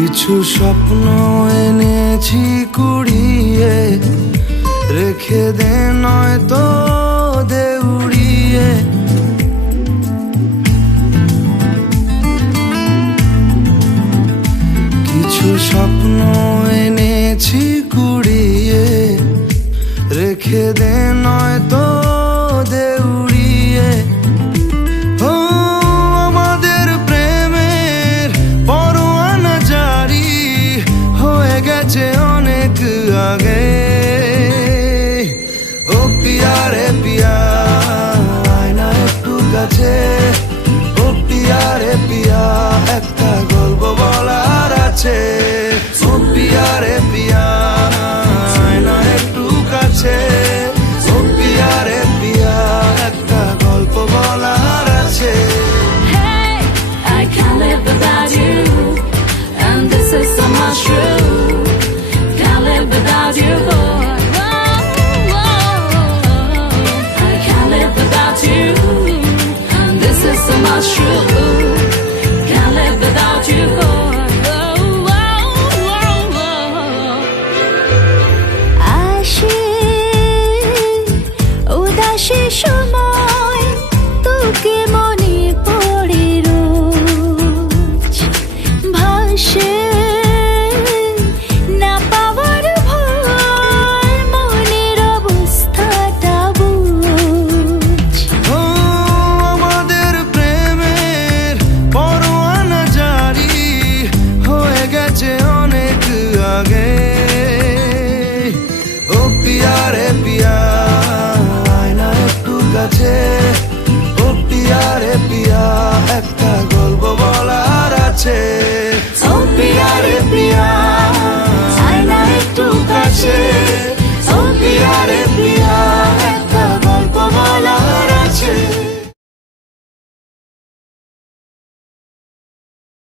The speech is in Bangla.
কিছু স্বপ্ন এনেছি কুড়িয়ে, রেখে দে নয়তো দে উড়িয়ে। কিছু স্বপ্ন এনেছি কুড়িয়ে, রেখে দে নয়তো দে উড়িয়ে। ও আমাদের প্রেমের পরোয়ানা জারি হয়ে গেছে অনেক আগে। ও পিয়া রে পিয়া, আয় না একটু কাছে। ও পিয়া রে পিয়া, একটা গল্প বলার আছে। ও পিয়া রে পিয়া, আয় না একটু কাছে। ও পিয়া রে পিয়া, একটা গল্প বলার আছে। Hey, I can't live without you, and this is so much true. Can't live without you, boy. I can't live without you, and this is so much true. Can't live without you, boy. উদাসী সময় তোকে মনে পড়ে রোজ, ভাসে না পাওয়ার ভয়, মনের অবস্থাটা বুঝ। ও আমাদের প্রেমের পরোয়ানা জারি হয়ে গেছে অনেক আগে। ও পিয়া রে পিয়া, আয় না একটু কাছে। ও পিয়া রে পিয়া, একটা গল্প বলার আছে। ও পিয়া রে পিয়া, আয় না একটু কাছে।